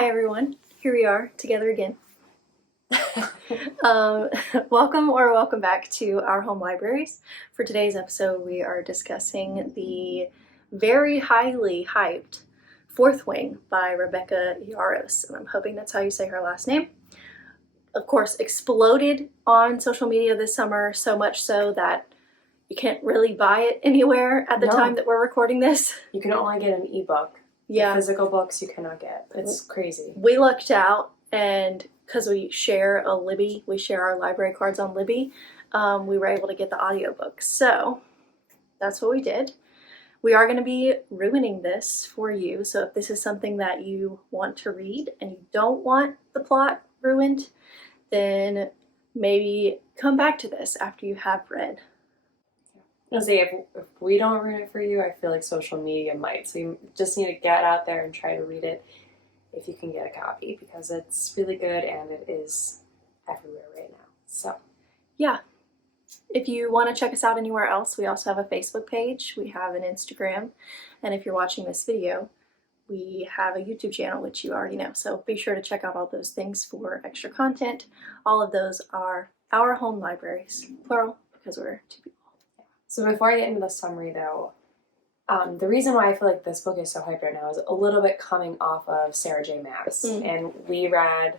Hi everyone, here we are together again. Welcome back to our home libraries. For today's episode, we are discussing the very highly hyped Fourth Wing by Rebecca Yarros, and I'm hoping that's how you say her last name. Of course, exploded on social media this summer, so much so that you can't really buy it anywhere at the time that we're recording this. You can only get an ebook. Yeah. The physical books you cannot get. It's crazy. We lucked out, and because we share a Libby, we share our library cards on Libby, we were able to get the audiobook. So that's what we did. We are going to be ruining this for you. So if this is something that you want to read and you don't want the plot ruined, then maybe come back to this after you have read. I'll say if we don't read it for you, I feel like social media might. So you just need to get out there and try to read it if you can get a copy, because it's really good and it is everywhere right now. So yeah, if you want to check us out anywhere else, we also have a Facebook page, we have an Instagram, and if you're watching this video, we have a YouTube channel, which you already know. So be sure to check out all those things for extra content. All of those are our home libraries, plural, because we're two people. So before I get into the summary though, the reason why I feel like this book is so hyped right now is a little bit coming off of Sarah J. Maas. And we read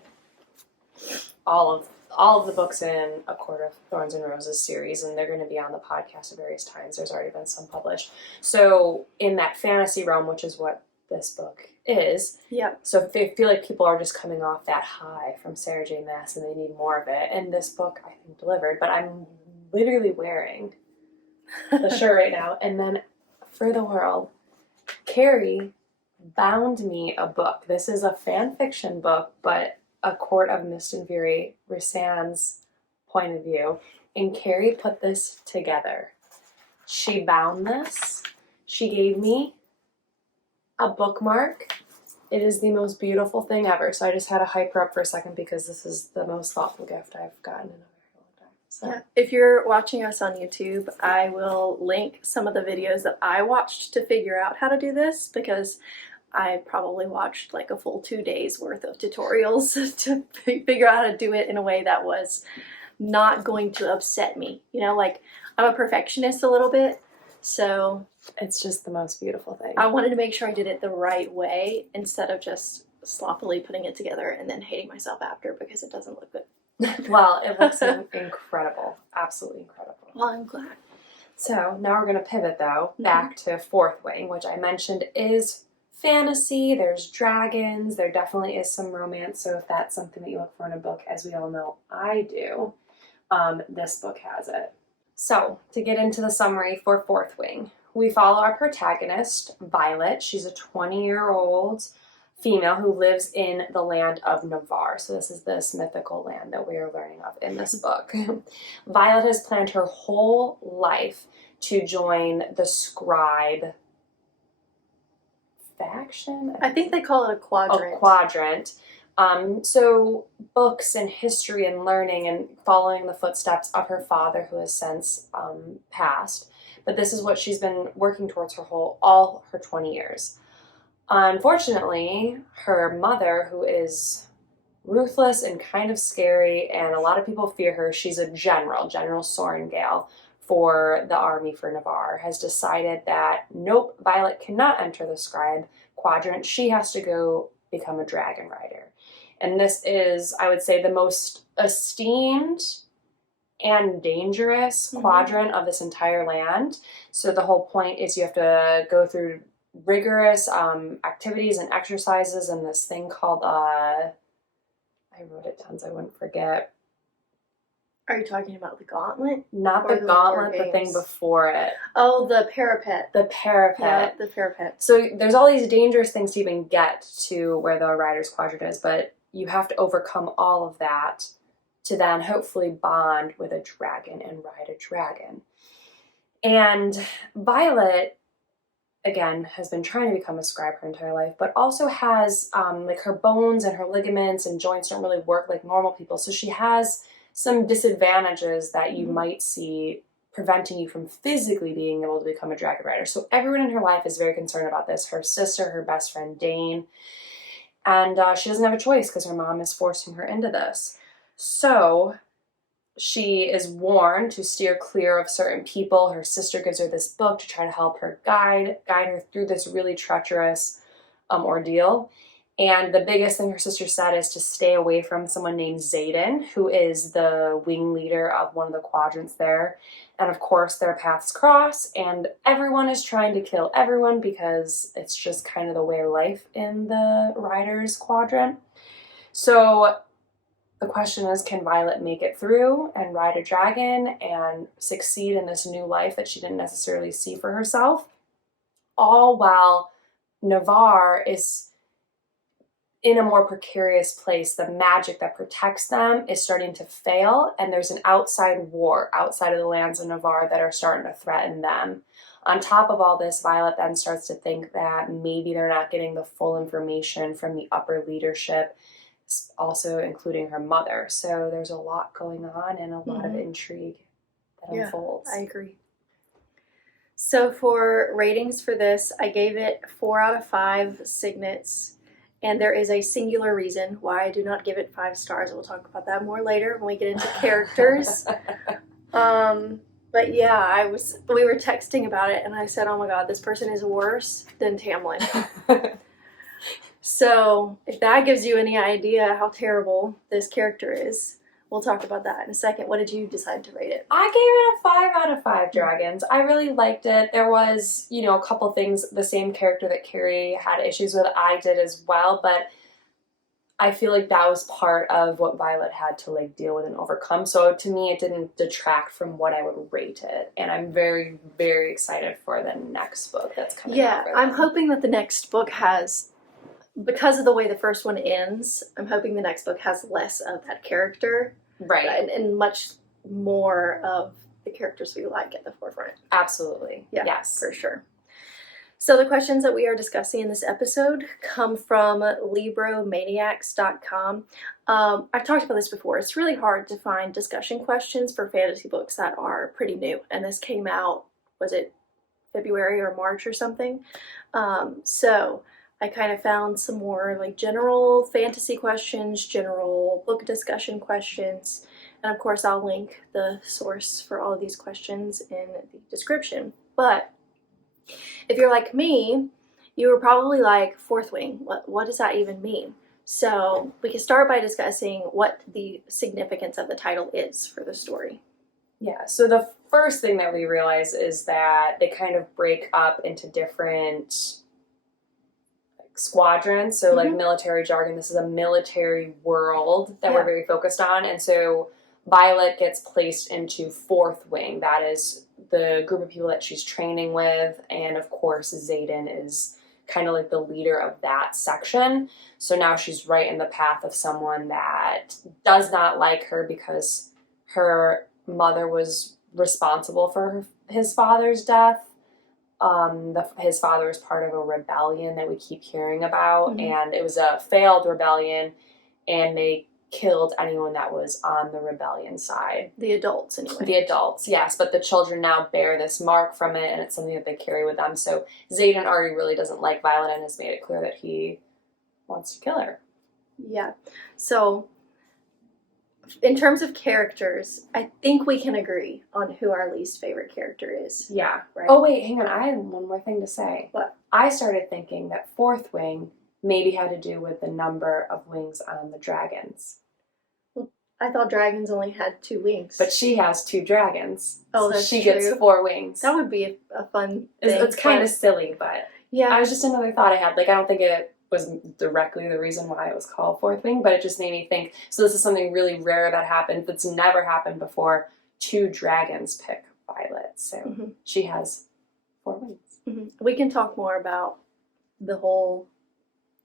all of the books in A Court of Thorns and Roses series, and they're going to be on the podcast at various times. There's already been some published. So in that fantasy realm, which is what this book is, so I feel like people are just coming off that high from Sarah J. Maas and they need more of it. And this book, I think, delivered. But I'm literally wearing the shirt right now, and then for the world, Karey bound me a book. This is a fan fiction book, but A Court of Mist and Fury, Rhysand's point of view, and Karey put this together. She bound this. She gave me a bookmark. It is the most beautiful thing ever. So I just had to hype her up for a second because this is the most thoughtful gift I've gotten in a So. Yeah. If you're watching us on YouTube, I will link some of the videos that I watched to figure out how to do this, because I probably watched like a full 2 days worth of tutorials to figure out how to do it in a way that was not going to upset me. You know, like I'm a perfectionist a little bit, so it's just the most beautiful thing. I wanted to make sure I did it the right way instead of just sloppily putting it together and then hating myself after because it doesn't look good. Well, it looks incredible. Absolutely incredible. Well, I'm glad. So now we're going to pivot, though, back to Fourth Wing, which I mentioned is fantasy. There's dragons. There definitely is some romance. So if that's something that you look for in a book, as we all know I do, this book has it. So to get into the summary for Fourth Wing, we follow our protagonist, Violet. She's a 20-year-old female who lives in the land of Navarre. So this is this mythical land that we are learning of in this book. Violet has planned her whole life to join the scribe faction? I think they call it a quadrant. A quadrant. So books and history and learning and following the footsteps of her father, who has since passed. But this is what she's been working towards all her 20 years. Unfortunately, her mother, who is ruthless and kind of scary, and a lot of people fear her, she's a General Sorengale for the army for Navarre, has decided that, nope, Violet cannot enter the scribe quadrant. She has to go become a dragon rider. And this is, I would say, the most esteemed and dangerous quadrant of this entire land. So the whole point is you have to go through rigorous activities and exercises and this thing called I wrote it down so I wouldn't forget. Are you talking about the gauntlet? Not the gauntlet, the thing before it. Oh, the parapet. The parapet. Yeah, the parapet. So there's all these dangerous things to even get to where the rider's quadrant is, but you have to overcome all of that to then hopefully bond with a dragon and ride a dragon. And Violet, again, has been trying to become a scribe her entire life, but also has, like, her bones and her ligaments and joints don't really work like normal people. So she has some disadvantages that you might see preventing you from physically being able to become a dragon rider. So everyone in her life is very concerned about this. Her sister, her best friend, Dane. And she doesn't have a choice because her mom is forcing her into this. So she is warned to steer clear of certain people. Her sister gives her this book to try to help her guide her through this really treacherous ordeal. And the biggest thing her sister said is to stay away from someone named Zayden, who is the wing leader of one of the quadrants there. And of course, their paths cross, and everyone is trying to kill everyone because it's just kind of the way of life in the Riders quadrant. So the question is, can Violet make it through and ride a dragon and succeed in this new life that she didn't necessarily see for herself? All while Navarre is in a more precarious place. The magic that protects them is starting to fail, and there's an outside war outside of the lands of Navarre that are starting to threaten them. On top of all this, Violet then starts to think that maybe they're not getting the full information from the upper leadership, also including her mother. So there's a lot going on and a lot of intrigue that unfolds. I agree. So for ratings for this, I gave it 4 out of 5 signets. And there is a singular reason why I do not give it 5 stars. We'll talk about that more later when we get into characters. But yeah, we were texting about it, and I said, oh my god, this person is worse than Tamlin. So if that gives you any idea how terrible this character is, we'll talk about that in a second. What did you decide to rate it? I gave it a 5 out of 5 dragons. I really liked it. There was, a couple things, the same character that Karey had issues with, I did as well, but I feel like that was part of what Violet had to deal with and overcome. So to me, it didn't detract from what I would rate it. And I'm very, very excited for the next book that's coming out. Yeah, I'm hoping that the next book has, because of the way the first one ends, I'm hoping the next book has less of that character. Right. And much more of the characters we like at the forefront. Absolutely. Yeah, yes. For sure. So the questions that we are discussing in this episode come from Libromaniacs.com. I've talked about this before. It's really hard to find discussion questions for fantasy books that are pretty new. And this came out, was it February or March or something? So I kind of found some more general fantasy questions, general book discussion questions, and of course I'll link the source for all of these questions in the description. But if you're like me, you were probably like, Fourth Wing, what does that even mean? So we can start by discussing what the significance of the title is for the story. Yeah, so the first thing that we realize is that they kind of break up into different squadrons, so military jargon. This is a military world that we're very focused on, and so Violet gets placed into Fourth Wing. That is the group of people that she's training with, and of course Zayden is kind of the leader of that section. So now she's right in the path of someone that does not like her because her mother was responsible for his father's death. His father was part of a rebellion that we keep hearing about, and it was a failed rebellion, and they killed anyone that was on the rebellion side. The adults, anyway. The adults, yes, but the children now bear this mark from it, and it's something that they carry with them. So Zayden already really doesn't like Violet and has made it clear that he wants to kill her. Yeah. So in terms of characters, I think we can agree on who our least favorite character is. Yeah. Right? Oh, wait, hang on. I had one more thing to say. What? I started thinking that Fourth Wing maybe had to do with the number of wings on the dragons. Well, I thought dragons only had 2 wings. But she has 2 dragons. Oh, that's She true. gets 4 wings. That would be a fun thing. It's kind of silly, but yeah. I was just another thought I had. I don't think it was directly the reason why it was called Fourth Wing, but it just made me think, so this is something really rare that happened, that's never happened before. 2 dragons pick Violet, so she has 4 wings. We can talk more about the whole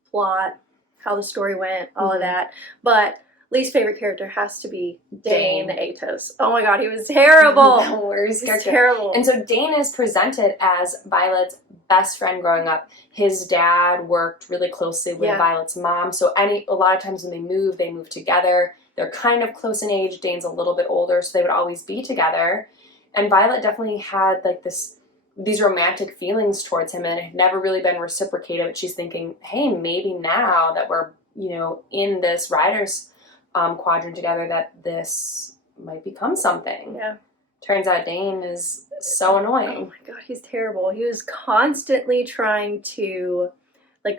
plot, how the story went, all of that, but least favorite character has to be Dane Atos. Oh my god, he was terrible. The worst character. Terrible. And so Dane is presented as Violet's best friend growing up. His dad worked really closely with Violet's mom, so a lot of times when they move together. They're kind of close in age. Dane's a little bit older, so they would always be together. And Violet definitely had this these romantic feelings towards him, and it had never really been reciprocated. But she's thinking, hey, maybe now that we're, in this Riders quadrant together, that this might become something. Yeah. Turns out Dane is so annoying. Oh my god, he's terrible. He was constantly trying to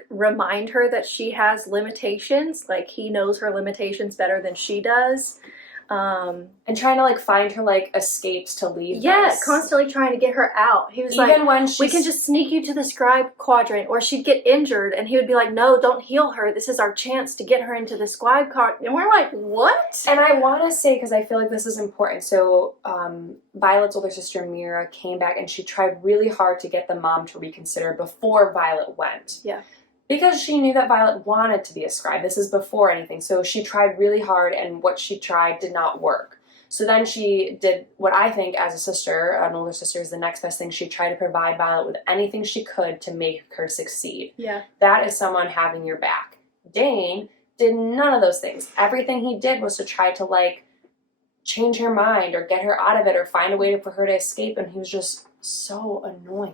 remind her that she has limitations. Like, he knows her limitations better than she does. And trying to find her escapes to leave. Yeah, this. Constantly trying to get her out. He was even when we can just sneak you to the scribe quadrant, or she'd get injured, and he would be like, no, don't heal her. This is our chance to get her into the scribe quadrant. And we're like, what? And I want to say, because I feel like this is important, so Violet's older sister Mira came back, and she tried really hard to get the mom to reconsider before Violet went. Yeah. Because she knew that Violet wanted to be a scribe. This is before anything. So she tried really hard, and what she tried did not work. So then she did what I think, as a sister, an older sister, is the next best thing. She tried to provide Violet with anything she could to make her succeed. Yeah. That is someone having your back. Dane did none of those things. Everything he did was to try to, change her mind or get her out of it or find a way for her to escape, and he was just so annoying.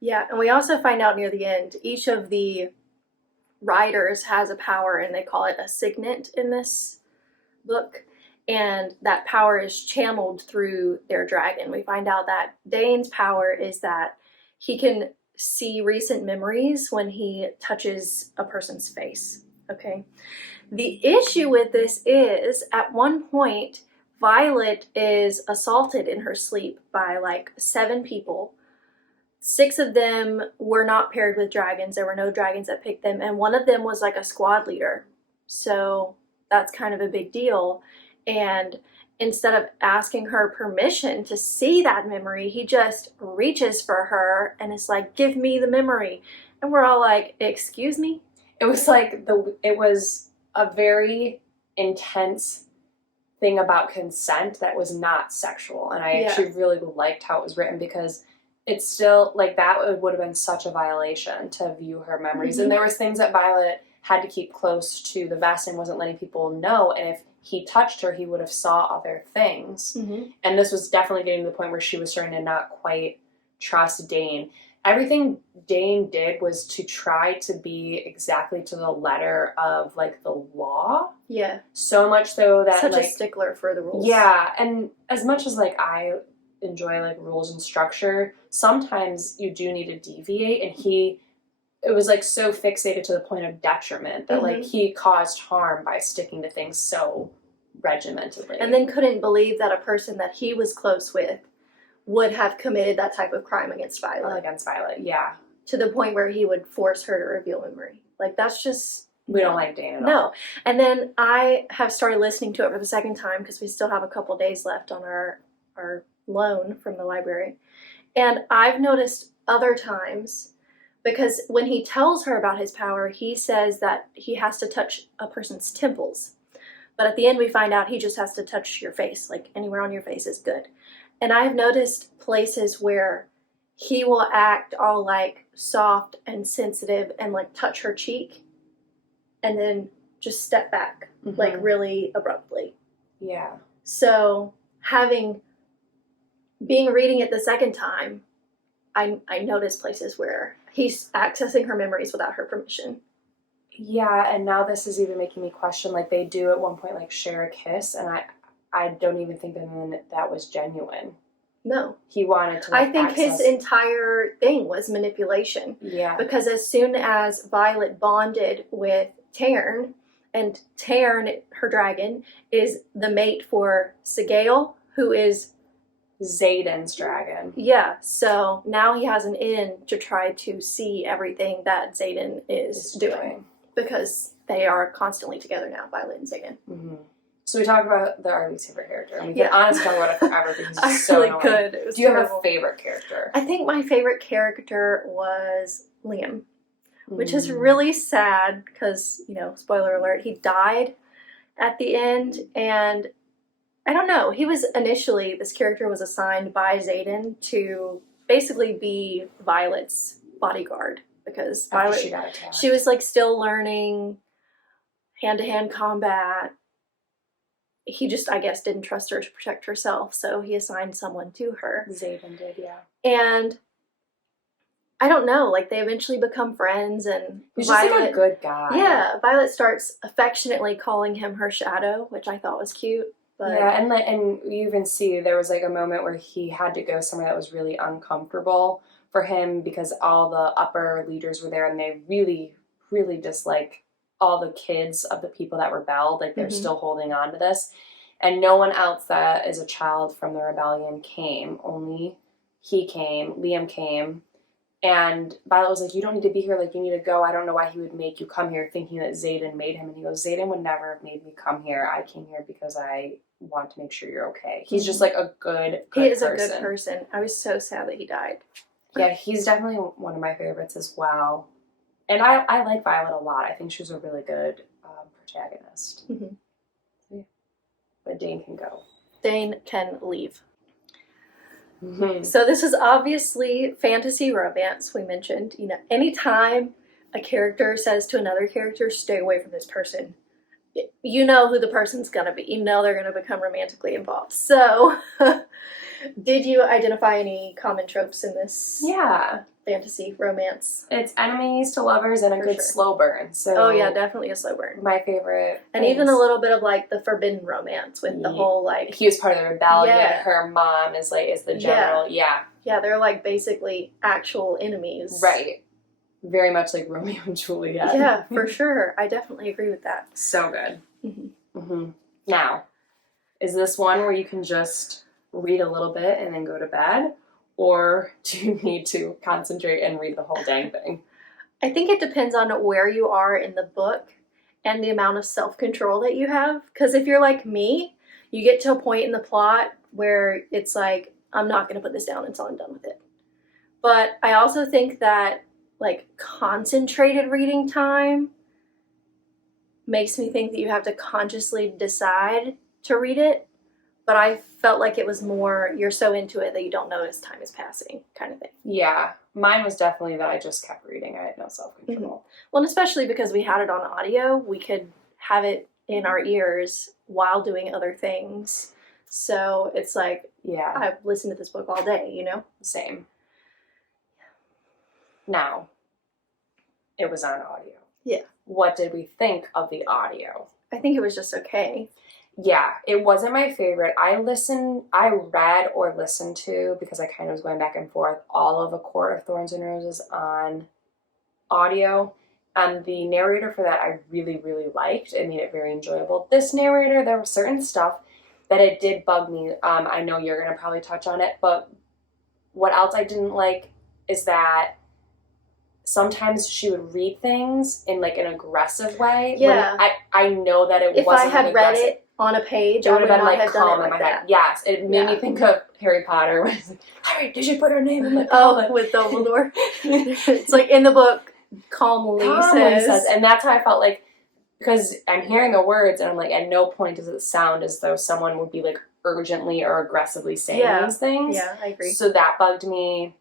Yeah, and we also find out near the end, each of the Riders has a power, and they call it a signet in this book, and that power is channeled through their dragon. We find out that Dane's power is that he can see recent memories when he touches a person's face. Okay, the issue with this is, at one point, Violet is assaulted in her sleep by 7 people. 6 of them were not paired with dragons. There were no dragons that picked them, and one of them was a squad leader. So that's kind of a big deal. And instead of asking her permission to see that memory, he just reaches for her and is like, give me the memory. And we're all like, excuse me? It was it was a very intense thing about consent that was not sexual. And I actually really liked how it was written, because it's still, that would have been such a violation to view her memories. Mm-hmm. And there was things that Violet had to keep close to the vest and wasn't letting people know. And if he touched her, he would have saw other things. Mm-hmm. And this was definitely getting to the point where she was starting to not quite trust Dane. Everything Dane did was to try to be exactly to the letter of, the law. Yeah. So much so that, such a stickler for the rules. Yeah, and as much as, I enjoy rules and structure, sometimes you do need to deviate, and it was so fixated to the point of detriment that Mm-hmm. he caused harm by sticking to things so regimentedly, and then couldn't believe that a person that he was close with would have committed that type of crime against Violet. Yeah, to the point where he would force her to reveal memory. That's just, we don't like Dane at all. No. And then I have started listening to it for the second time, because we still have a couple days left on our loan from the library. And I've noticed other times, because when he tells her about his power, he says that he has to touch a person's temples. But at the end we find out he just has to touch your face, anywhere on your face is good. And I've noticed places where he will act all soft and sensitive and touch her cheek and then just step back, Mm-hmm. really abruptly. Yeah. So reading it the second time, I noticed places where he's accessing her memories without her permission. Yeah, and now this is even making me question, they do at one point, share a kiss, and I don't even think that was genuine. No. He wanted to, I think his entire thing was manipulation. Yeah. Because as soon as Violet bonded with Tairn, and Tairn, her dragon, is the mate for Sigale, who is Xaden's dragon. Yeah, so now he has an in to try to see everything that Xaden is doing. Because they are constantly together now, Violet and Xaden. Mm-hmm. So we talked about our least favorite character, and we can honestly talk about it forever because it's I so really annoying. could. It was Do you terrible. have a favorite character? I think my favorite character was Liam, which is really sad because, spoiler alert, he died at the end, and I don't know, this character was assigned by Xaden to basically be Violet's bodyguard, because Violet, she got attacked. she was still learning hand-to-hand combat. He just, I guess, didn't trust her to protect herself, so he assigned someone to her. Xaden did, yeah. And I don't know, like they eventually become friends, and He's just like a good guy. Yeah, Violet starts affectionately calling him her shadow, which I thought was cute. But yeah, and you even see there was like a moment where he had to go somewhere that was really uncomfortable for him because all the upper leaders were there, and they really, really dislike all the kids of the people that rebelled. Like they're still holding on to this, and no one else that is a child from the rebellion came. Only he came. Liam came. And Violet was like, you don't need to be here. Like, you need to go. I don't know why he would make you come here thinking that Xaden made him. And he goes, Xaden would never have made me come here. I came here because I want to make sure you're okay. He's just like a good person. He is a good person. I was so sad that he died. Yeah, he's definitely one of my favorites as well. And I like Violet a lot. I think she's a really good protagonist. Yeah. But Dane can go. Dane can leave. So this is obviously fantasy romance, we mentioned. You know, anytime a character says to another character, stay away from this person, you know who the person's gonna be. You know they're gonna become romantically involved. So did you identify any common tropes in this fantasy romance? It's enemies to lovers and a good slow burn. So oh yeah, definitely a slow burn. My favorite. And even a little bit of like the forbidden romance with the whole like he was part of the rebellion. Her mom is the general. Yeah, they're like basically actual enemies. Right. Very much like Romeo and Juliet. Yeah, for sure. I definitely agree with that. So good. Now, is this one where you can just read a little bit and then go to bed? Or do you need to concentrate and read the whole dang thing? I think it depends on where you are in the book and the amount of self-control that you have. Because if you're like me, you get to a point in the plot where it's like, I'm not going to put this down until I'm done with it. But I also think that like concentrated reading time makes me think that you have to consciously decide to read it. But I felt like it was more, you're so into it that you don't notice time is passing kind of thing. Yeah. Mine was definitely that I just kept reading. I had no self-control. Well, and especially because we had it on audio, we could have it in our ears while doing other things. So it's like, I've listened to this book all day, you know? Same. Now, it was on audio. Yeah. What did we think of the audio? I think it was just okay. Yeah, it wasn't my favorite. I read or listened to, because I kind of was going back and forth, all of A Court of Thorns and Roses on audio. And the narrator for that I really, really liked. It made it very enjoyable. This narrator, there was certain stuff that it did bug me. I know you're going to probably touch on it, but what else I didn't like is that sometimes she would read things in like an aggressive way. Yeah. When I know that it wasn't. If I had read it on a page, I would have been like calm in my head. Yes, it made me think of Harry Potter. Harry, did you put her name in the ballot? Oh, with Dumbledore. It's like in the book, calmly says. And that's how I felt like, because I'm hearing the words and I'm like, at no point does it sound as though someone would be like urgently or aggressively saying these things. Yeah, I agree. So that bugged me.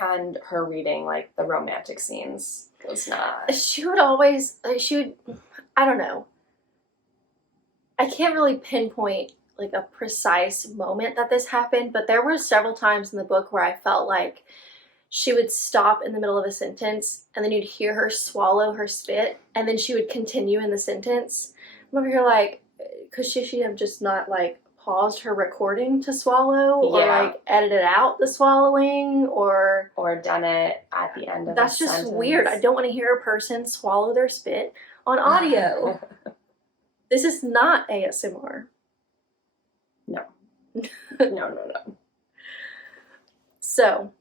And her reading like the romantic scenes was not. She would, I don't know. I can't really pinpoint like a precise moment that this happened, but there were several times in the book where I felt like she would stop in the middle of a sentence and then you'd hear her swallow her spit and then she would continue in the sentence. I'm over here like, could she have just not like paused her recording to swallow or like edited out the swallowing or done it at the end of that's just sentence. Weird. I don't want to hear a person swallow their spit on audio. This is not ASMR. No. No. So,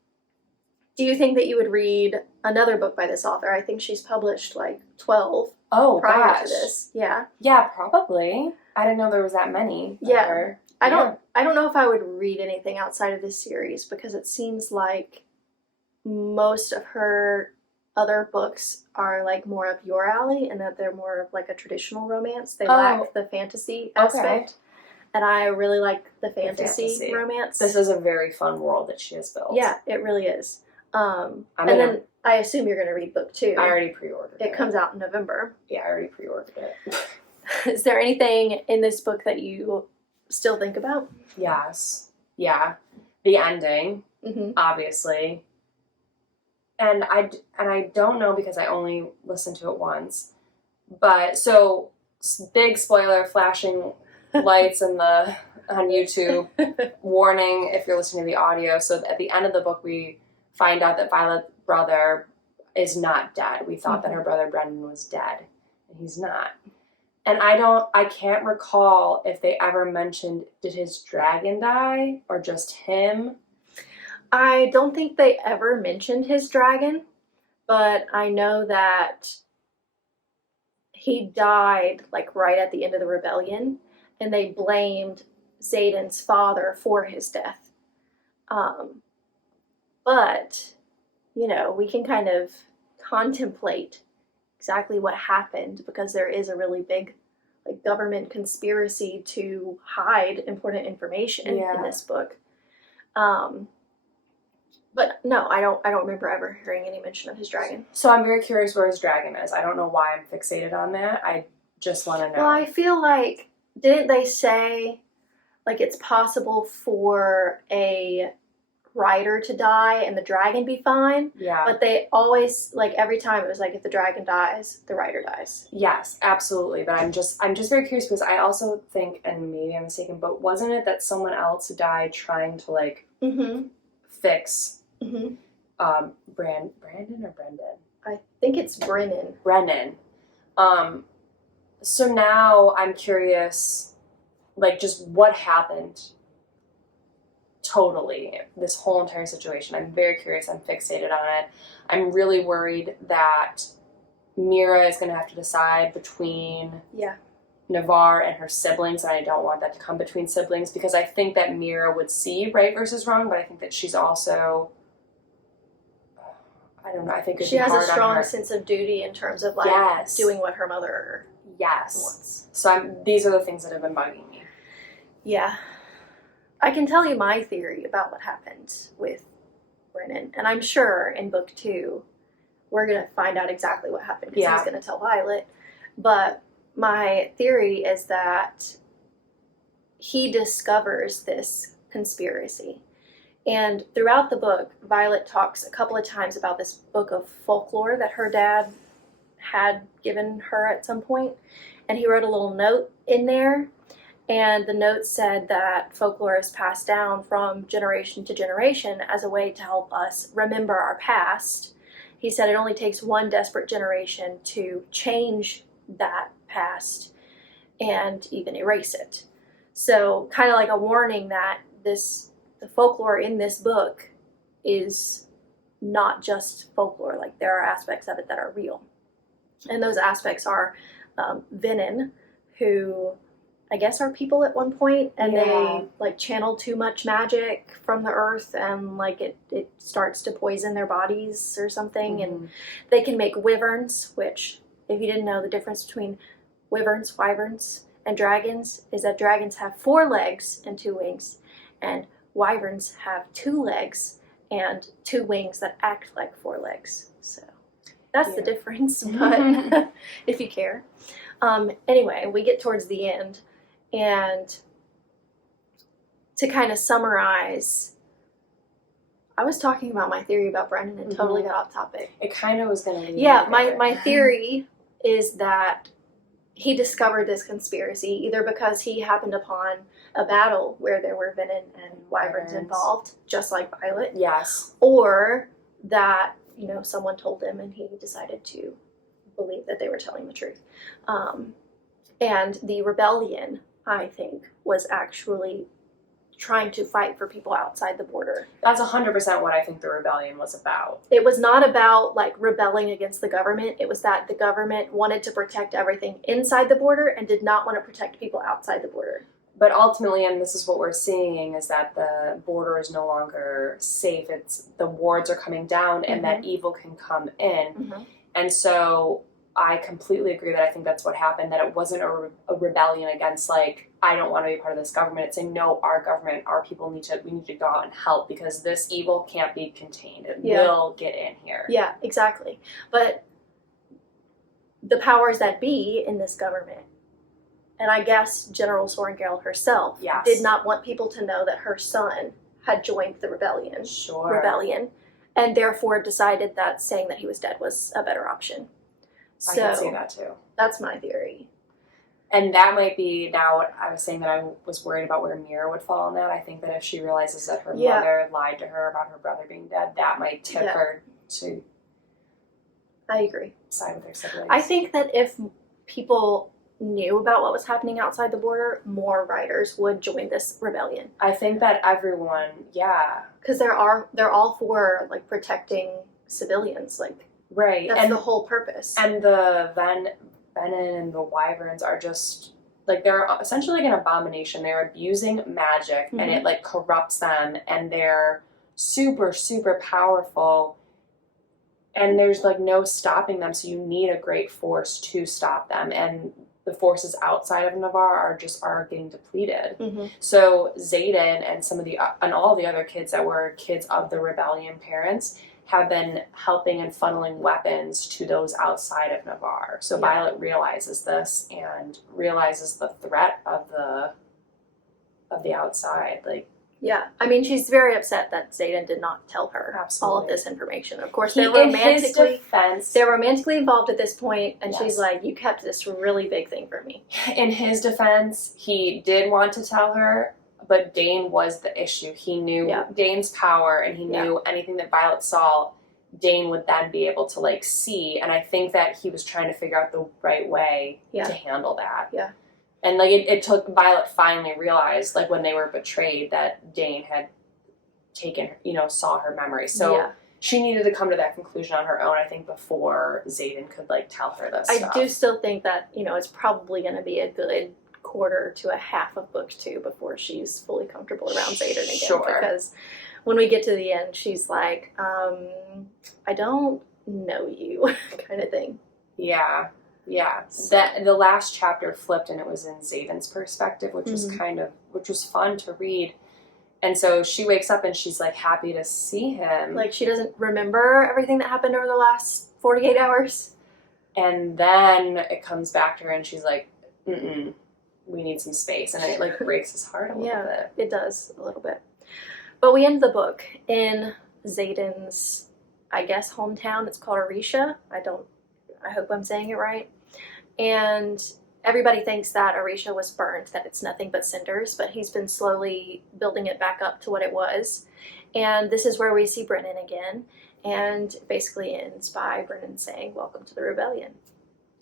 do you think that you would read another book by this author? I think she's published like 12 prior to this. Yeah. Yeah, probably. I didn't know there was that many. Yeah. I don't know if I would read anything outside of this series because it seems like most of her other books are like more up your alley and that they're more of like a traditional romance. They lack the fantasy aspect. And I really like the fantasy romance. This is a very fun world that she has built. Yeah, it really is. Then I assume you're going to read book 2. I already pre-ordered it. It comes out in November. Yeah, I already pre-ordered it. Is there anything in this book that you still think about? Yes. Yeah. The ending, obviously. And I don't know because I only listened to it once. But so big spoiler, flashing lights on YouTube, warning if you're listening to the audio. So at the end of the book, we find out that Violet's brother is not dead. We thought that her brother Brendan was dead, and he's not. And I can't recall if they ever mentioned, did his dragon die or just him? I don't think they ever mentioned his dragon, but I know that he died like right at the end of the rebellion, and they blamed Xaden's father for his death. But, you know, we can kind of contemplate exactly what happened because there is a really big like government conspiracy to hide important information in this book. But no, I don't remember ever hearing any mention of his dragon. So I'm very curious where his dragon is. I don't know why I'm fixated on that. I just want to know. Well, I feel like, didn't they say like it's possible for a rider to die and the dragon be fine? Yeah. But they always, like every time it was like if the dragon dies, the rider dies. Yes, absolutely. But I'm just very curious because I also think, and maybe I'm mistaken, but wasn't it that someone else died trying to like fix Brandon or Brendan? I think it's Brennan. So now I'm curious, like, just what happened totally, this whole entire situation. I'm very curious. I'm fixated on it. I'm really worried that Mira is going to have to decide between Navarre and her siblings, and I don't want that to come between siblings because I think that Mira would see right versus wrong, but I think that she's also, I don't know, I think she has a strong sense of duty in terms of like doing what her mother wants. So these are the things that have been bugging me. Yeah. I can tell you my theory about what happened with Brennan, and I'm sure in book 2 we're going to find out exactly what happened because he's going to tell Violet. But my theory is that he discovers this conspiracy. And throughout the book, Violet talks a couple of times about this book of folklore that her dad had given her at some point. And he wrote a little note in there. And the note said that folklore is passed down from generation to generation as a way to help us remember our past. He said it only takes one desperate generation to change that past and even erase it. So kind of like a warning that the folklore in this book is not just folklore. Like there are aspects of it that are real. And those aspects are Venin, who I guess are people at one point, and they like channel too much magic from the earth, and like it starts to poison their bodies or something. And they can make wyverns, which if you didn't know, the difference between wyverns, and dragons is that dragons have 4 legs and 2 wings, and wyverns have 2 legs and 2 wings that act like 4 legs. So that's the difference, but if you care. Anyway, we get towards the end. And to kind of summarize, I was talking about my theory about Brendan and totally got off topic. It kind of was going to be. Yeah, my theory is that he discovered this conspiracy either because he happened upon a battle where there were Venin and wyverns involved, just like Violet. Yes. Or that, you know, someone told him and he decided to believe that they were telling the truth. And the rebellion, I think, was actually trying to fight for people outside the border. That's 100% what I think the rebellion was about. It was not about like rebelling against the government. It was that the government wanted to protect everything inside the border and did not want to protect people outside the border. But ultimately, and this is what we're seeing, is that the border is no longer safe. It's the wards are coming down and that evil can come in. And so I completely agree that I think that's what happened, that it wasn't a rebellion against, like, I don't want to be part of this government. It's saying, no, our government, our people we need to go out and help because this evil can't be contained. It will get in here. Yeah, exactly. But the powers that be in this government, and I guess General Sorrengail herself, did not want people to know that her son had joined the rebellion. and therefore decided that saying that he was dead was a better option. I can see that too. That's my theory. And that might be now what I was saying, that I was worried about where Mira would fall in that. I think that if she realizes that her mother lied to her about her brother being dead, that might tip her to I agree. side with her siblings. I think that if people knew about what was happening outside the border, more writers would join this rebellion. I think that everyone, because they're all for like protecting civilians, like right, that's the whole purpose. And the Venin and the Wyverns are just like, they're essentially like an abomination. They're abusing magic, and it like corrupts them, and they're super, super powerful. And there's like no stopping them, so you need a great force to stop them. And the forces outside of Navarre are getting depleted. So Xaden and some of and all the other kids that were kids of the rebellion parents have been helping and funneling weapons to those outside of Navarre. So Violet realizes this and realizes the threat of the outside. Like, yeah, I mean, she's very upset that Xaden did not tell her all of this information. Of course, they're romantically involved at this point, and she's like, you kept this really big thing from me. In his defense, he did want to tell her, but Dane was the issue. He knew Dane's power, and he knew anything that Violet saw, Dane would then be able to like see, and I think that he was trying to figure out the right way to handle that. Yeah. And like it took Violet finally realized, like when they were betrayed, that Dane had taken, saw her memory. So she needed to come to that conclusion on her own, I think, before Xaden could like tell her this stuff. I do still think that, it's probably going to be a good quarter to a half of book 2 before she's fully comfortable around Xaden again. Sure. Because when we get to the end, she's like, I don't know you, kind of thing. Yeah. Yeah, that the last chapter flipped, and it was in Xaden's perspective, which was which was fun to read. And so she wakes up and she's like happy to see him. Like she doesn't remember everything that happened over the last 48 hours. And then it comes back to her and she's like, we need some space. And it like breaks his heart a little bit. It does a little bit. But we end the book in Xaden's, I guess, hometown. It's called Arisha. I hope I'm saying it right. And everybody thinks that Arisha was burned, that it's nothing but cinders, but he's been slowly building it back up to what it was. And this is where we see Brennan again, and basically ends by Brennan saying, "Welcome to the rebellion."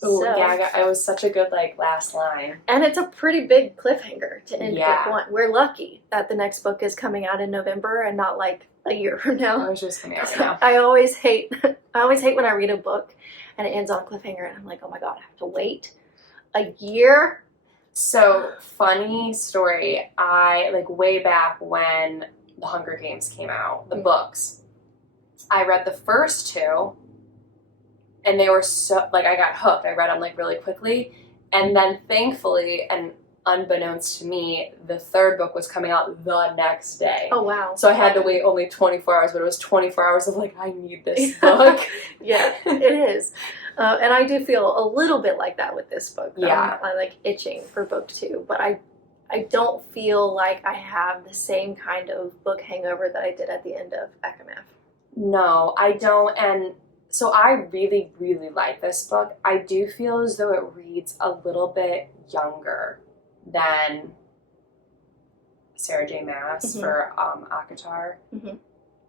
Oh, yeah, it was such a good last line. And it's a pretty big cliffhanger to end book 1. We're lucky that the next book is coming out in November and not like a year from now. I was just coming out right now. I always hate when I read a book and it ends on a cliffhanger, and I'm like, oh my god, I have to wait a year? So, funny story, I, way back when The Hunger Games came out, the books, I read the first 2, and they were so, I got hooked. I read them, really quickly, and then thankfully, and unbeknownst to me, the 3rd book was coming out the next day. Oh, wow. So I had to wait only 24 hours, but it was 24 hours of, I need this book. Yeah, it is. And I do feel a little bit like that with this book. Yeah. I'm, itching for book 2, but I don't feel like I have the same kind of book hangover that I did at the end of Akamath. No, I don't, and so I really, really like this book. I do feel as though it reads a little bit younger than Sarah J. Maas for Akatar.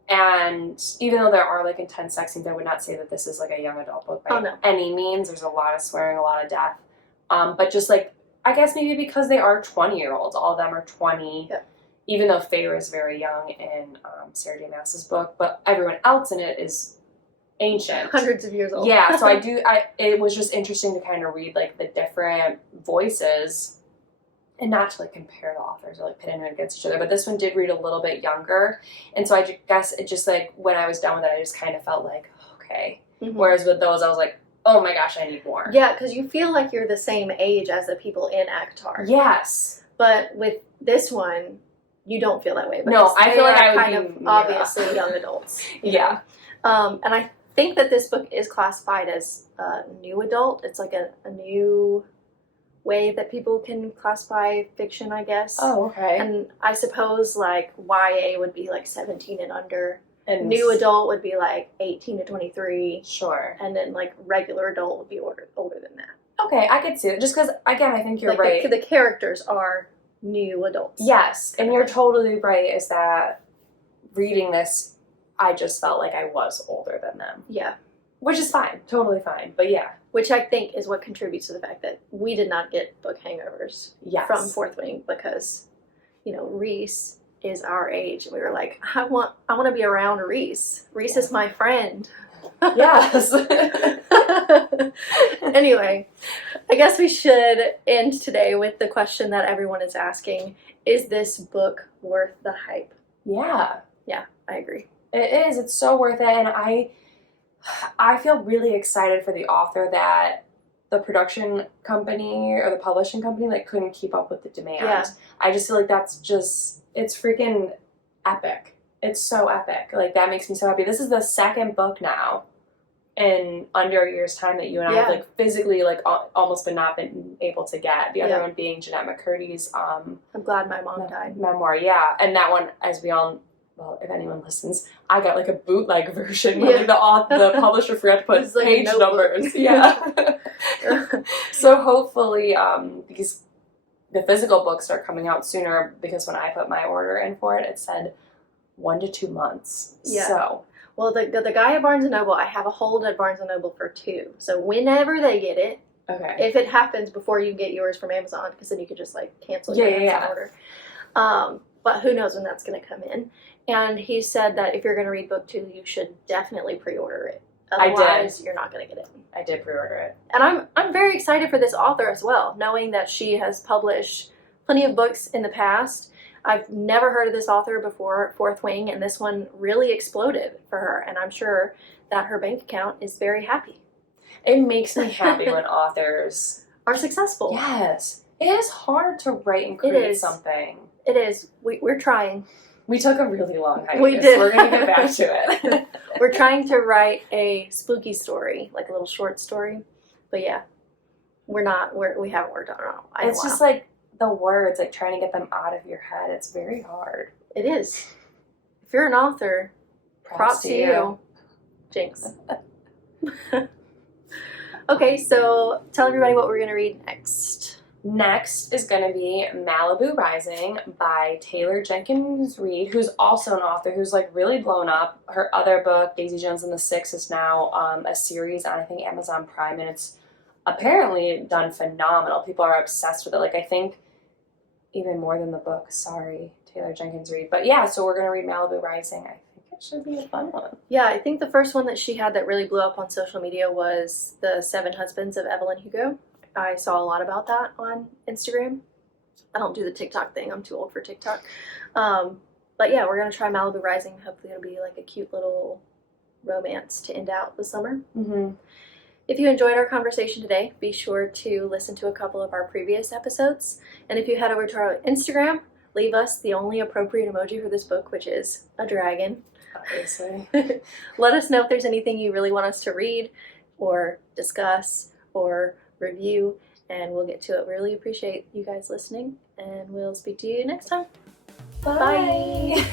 And even though there are intense sex scenes, I would not say that this is a young adult book by any means. There's a lot of swearing, a lot of death. But just I guess maybe because they are 20-year-olds. All of them are 20. Yep. Even though Feyre is very young in Sarah J. Maas's book, but everyone else in it is ancient. Hundreds of years old. Yeah, so it was just interesting to kind of read the different voices, and not to compare the authors or pit them against each other, but this one did read a little bit younger, and so I guess it just when I was done with it, I just kind of felt okay. Whereas with those, I was like, oh my gosh, I need more. Yeah, because you feel like you're the same age as the people in Akatar. Yes. But with this one, you don't feel that way. No, I feel like I would kind of obviously young adults. Yeah. And I think that this book is classified as new adult. It's a new way that people can classify fiction, I guess. Oh, okay. And I suppose YA would be 17 and under. And new adult would be like 18 to 23. Sure. And then like regular adult would be older than that. Okay, I could see it. Just because, again, I think you're like right. The characters are new adults. Yes, and you're totally right, is that reading this, I just felt like I was older than them. Yeah. Which is fine. Totally fine. But yeah. Which I think is what contributes to the fact that we did not get book hangovers from Fourth Wing because, Reese is our age. We were like, I want to be around Reese. Reese is my friend. Yes. Anyway, I guess we should end today with the question that everyone is asking. Is this book worth the hype? Yeah. Yeah, I agree. It is. It's so worth it. And I feel really excited for the author that the production company or the publishing company couldn't keep up with the demand. Yeah. I just feel like it's freaking epic. It's so epic. That makes me so happy. This is the second book now in under a year's time that you and I have physically almost not been able to get. The other one being Jeanette McCurdy's I'm glad my mom died memoir. Yeah. And that one, as we all, well, if anyone listens, I got a bootleg version where the publisher forgot to put page numbers. Yeah. So hopefully the physical books are coming out sooner, because when I put my order in for it, it said 1 to 2 months. Yeah. So. Well, the guy at Barnes & Noble, I have a hold at Barnes & Noble for 2. So whenever they get it, okay. If it happens before you get yours from Amazon, because then you could just cancel your Amazon order. But who knows when that's going to come in. And he said that if you're going to read book 2, you should definitely pre-order it. Otherwise, you're not going to get it. I did pre-order it. And I'm very excited for this author as well, knowing that she has published plenty of books in the past. I've never heard of this author before Fourth Wing, and this one really exploded for her, and I'm sure that her bank account is very happy. It makes me happy when authors are successful. Yes. It is hard to write and create something. It is. We're trying. We took a really long hiatus. We did. We're going to get back to it. We're trying to write a spooky story, a little short story. But yeah, we haven't worked on it all. It's just the words, trying to get them out of your head. It's very hard. It is. If you're an author, props to you. Jinx. Okay, so tell everybody what we're going to read next. Next is going to be Malibu Rising by Taylor Jenkins Reid, who's also an author who's really blown up. Her other book, Daisy Jones and the Six, is now a series on, I think, Amazon Prime, and it's apparently done phenomenal. People are obsessed with it. I think even more than the book. Sorry, Taylor Jenkins Reid. But yeah, so we're going to read Malibu Rising. I think it should be a fun one. Yeah, I think the first one that she had that really blew up on social media was The Seven Husbands of Evelyn Hugo. I saw a lot about that on Instagram. I don't do the TikTok thing. I'm too old for TikTok. But yeah, we're going to try Malibu Rising. Hopefully it'll be a cute little romance to end out the summer. Mm-hmm. If you enjoyed our conversation today, be sure to listen to a couple of our previous episodes. And if you head over to our Instagram, leave us the only appropriate emoji for this book, which is a dragon. Obviously. Let us know if there's anything you really want us to read or discuss or review, and we'll get to it. Really appreciate you guys listening, and we'll speak to you next time. Bye.